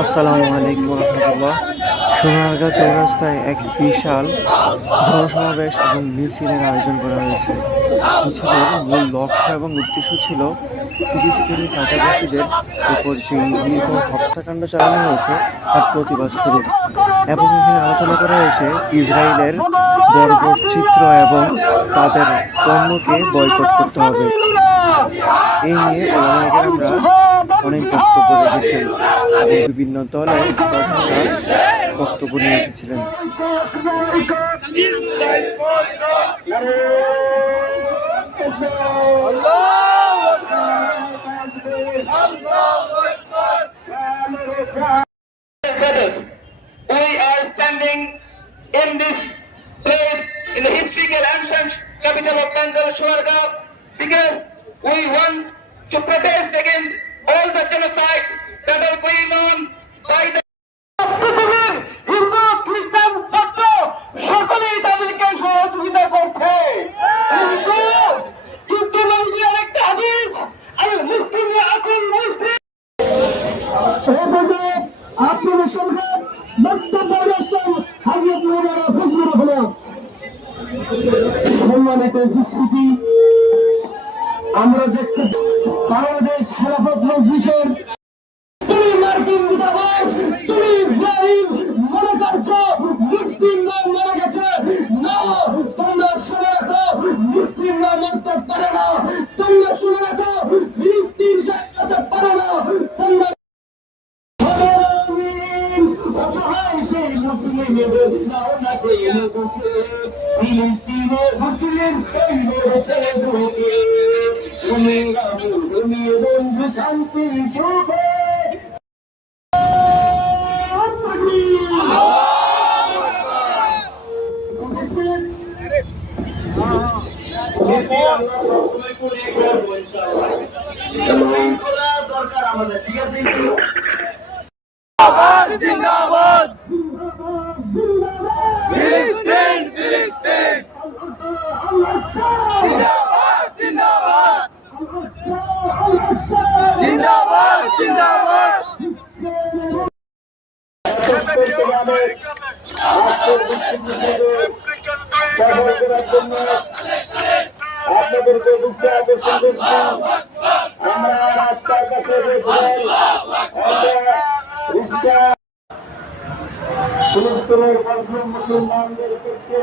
আসসালামু আলাইকুম রহমতুল্লাহ। সোনারগাঁ চৌরাস্তায় এক বিশাল জনসমাবেশ এবং মিছিলের আয়োজন করা হয়েছে। মিছিলের মূল লক্ষ্য এবং উদ্দেশ্য ছিল ফিলিস্তিনি গাজাবাসীদের উপর যে নির্মম হত্যাকাণ্ড চালানো হয়েছে তার প্রতিবাদ স্বরূপ। এবং এখানে আলোচনা করা হয়েছে ইসরায়েলের বর্বর চিত্র এবং তাদের পণ্যকে বয়কট করতে হবে। এই নিয়ে ওলামায়ে কেরামরা অনেক বক্তব্য রেখেছেন এবং বিভিন্ন দলের প্রধানরা বক্তব্য নিয়ে এসেছিলেন। We are standing in this place in the historical ancient capital of Bengal, Sonaargah, because we want to protest against all the genocide that are going on by the Hindu, Christian, Bauddha, সকলেই তাদেরকে সহযোগিতা করছে। কিন্তু নবীজির একটা হাদিস, আর মুসলিমরা এখন মুসলিম আপনাদের সঙ্গে বক্তব্য রাখছেন হযরত মাওলানা ফজলুর রহমান। সম্মানিত উপস্থিতি, আমরা দেখতে বাংলাদেশ খেলাফত মজলিসের তুমি মার্কিন দূতাবাস, তুমি ইসরায়েল মনে করছো মুসলিমরা মরে গেছে। না, তোমরা শুনে রাখো, মুসলিমরা মরতে পারে না। তোমরা শুনে রাখো, ফিলিস্তিন শেষ করতে পারে না। তোমরা ফিলিস্তিনের মুসলিম বন্ধু শান্তি সুখে দরকার আমাদের, ঠিক আছে? জিন্দাবাদ ফিলিস্তিন, ফিলিস্তিন জিন্দাবাদ, জিন্দাবাদ জিন্দাবাদ, জিন্দাবাদ। আপনাদেরকে বুঝতে আকর্ষণ করছি, আমরা রাস্তার কাছে ফিলিস্তিনের মুসলমানদের পক্ষে